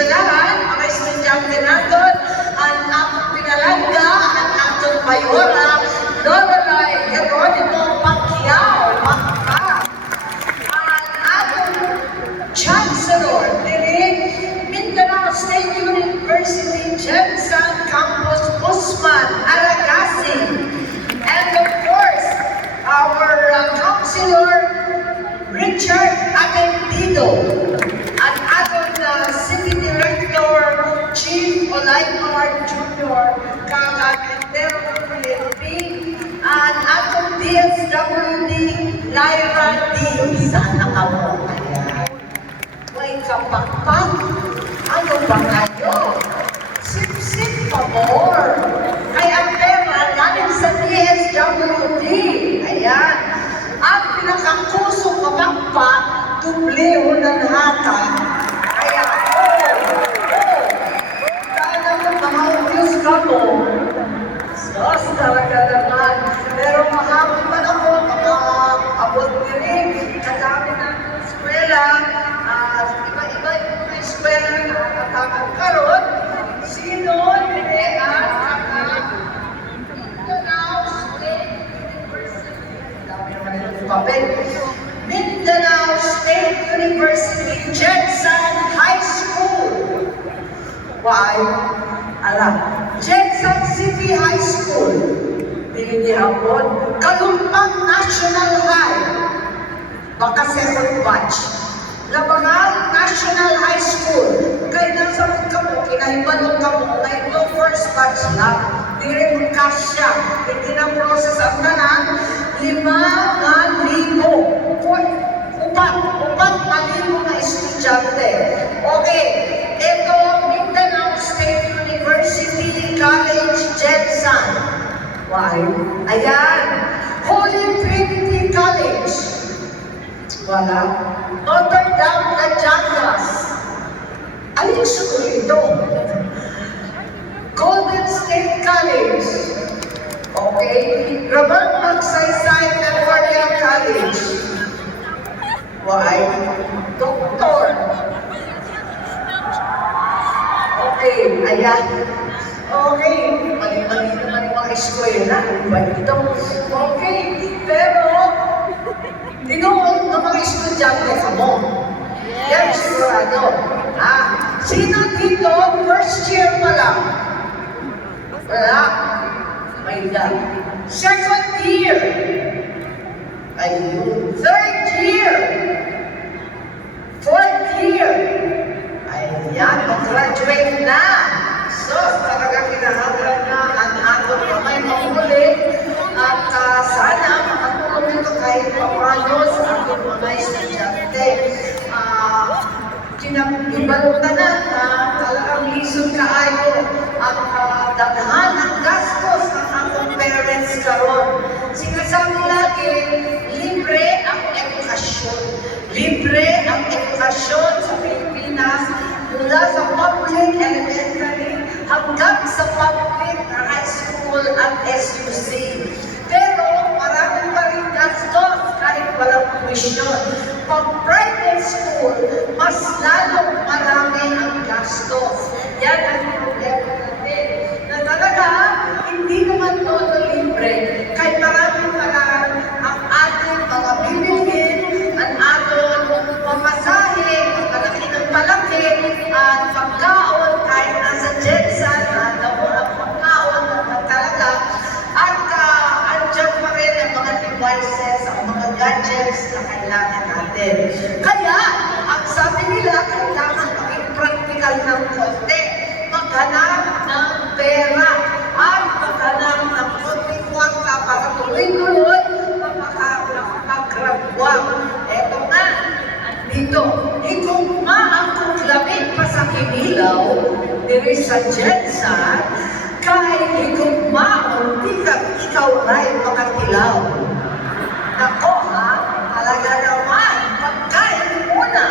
eskwelahan, mga estudyante natin, ang atong pinalangga, ang atong mayora, Lorelai Geronimo Pacquiao, Macca. Ang atong Chancellor, Mindanao State University, Jensen Campus Usman Aragasi. And of course, our Councilor Richard Avendido, at ating City Director Chief Olaymar Jr. Kakakendero PNP, at ating DSWD Lyra D. Sana ka mo. May kapakpak. Ano ba kayo? Sip-sip pa more. Kaya ang pera galing sa DSWD. Ayan. Ang pinakakusong kapakpak, dubliho ng hata. Kaya, sana mo mga obvious ka mo. Sos, talaga naman. Pero mahabang man ako, abot din. Kasama ng eskwela, iba-iba yung eskwela na nakakakaroon. Sino nila ang Mindanao State University? Dami naman yung papel. Mindanao State University, Jensen High School. Why? Alam, Jensen City High School. Pinitihapon, Kalumpang National High. Baka second batch. Labangal National High School. Kaya nasa kamo, kinahibalong kamo, ngayon no first batch lang. Hindi rin kasya. Hindi na process ang tanan. 5,000. Upat na estudyante. Okay, ito Mindanao State University College, Jensen. Why? Ayan. Holy Trinity College. Wala. Notre Dame Las Llanas. Alin school ito? Golden State College. Okay. Ramon Magsaysay Memorial College. Why? Doktor. Okay. Ayan. Okay. Mali-mali naman yung mga eskwela. Iba ito. Okay. Pero, tinuon ng mga estudyante ka mo. Yan, sigurado. Sino dito, first year pa lang? Wala. May lang. Second year. Ayun. Third year. Fourth year. Ayan, mag-graduate na. So, talaga kinahanglan na ang atong kamay mahuli. At sana makatulong ito kahit papano sa ating mga estudyante. Kinabibalutan na talagang lisod kaayo at daghan ang gastos ng atong parents karon. Sinasabi lagi, libre ang edukasyon. Libre ang edukasyon sa Pilipinas mula sa public elementary hanggang sa public high school at SUC. Pero marami pa rin gastos kahit walang tuition. Pag private school, mas lalong marami ang gastos. Yan ang problema natin. Na talaga, hindi naman todo libre. Kahit marami pa lang ang ating mga bibilhin, ang ating pamasahe, palaki ng palaki, at pagkaon, kahit nasa Jensen, damo ang pagkaon naman talaga. At andyan pa rin ang mga devices, ang mga gadgets na kailangan natin. Kaya, ang sabi nila, kailangan maging practical ng konti. Maghanap ng pera at maghanap ng konting kwarta para tuloy-tuloy magkakapag-graduate. Eto nga, dito, higugma ang kuklamit pa sa Kinilaw, diri sa Jensen, kahit higugma o ikaw ay makatilaw. Nako ha, talaga naman, pagkain muna,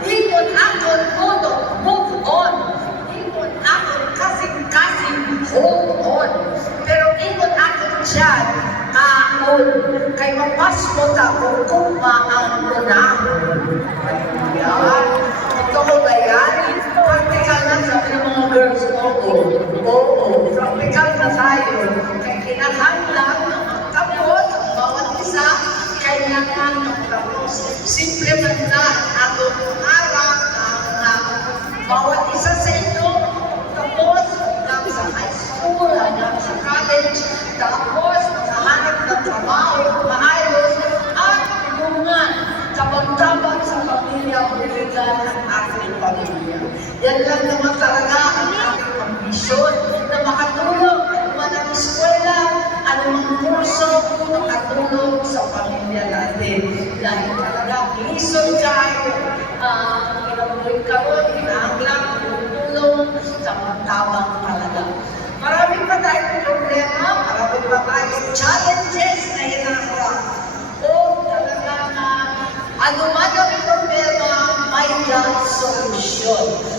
ikot akon modo, move on. Ikot akon kasing-kasing, hold on. Pero ikot akon dyan, kaon. Kay mapas mo ta kung maang unahon. Yan. Ito ko ba yan? practical na tayo. Kaya kinahanglan na magtapos ang bawat isa, kailangan magtapos. Simple man na atong harap ang bawat isa sa inyo, tapos hanggang sa high school, hanggang sa college, tapos makahanap ng trabaho, maayos, at tulungan, tabang-tabang sa pamilya, buligan ang aking pamilya. Yan lang naman talaga ang aking ambisyon na makatulong man ang eskwela, anumang kurso, makatulong sa pamilya natin. Dahil talaga, lison tayo, kinabuhin karon, kinahanglang, tulong, tabang-tabang talaga. Marami pa tayong problema, marami pa tayong challenges na hinaharap. O talaga na anuman ang problema, may God solution.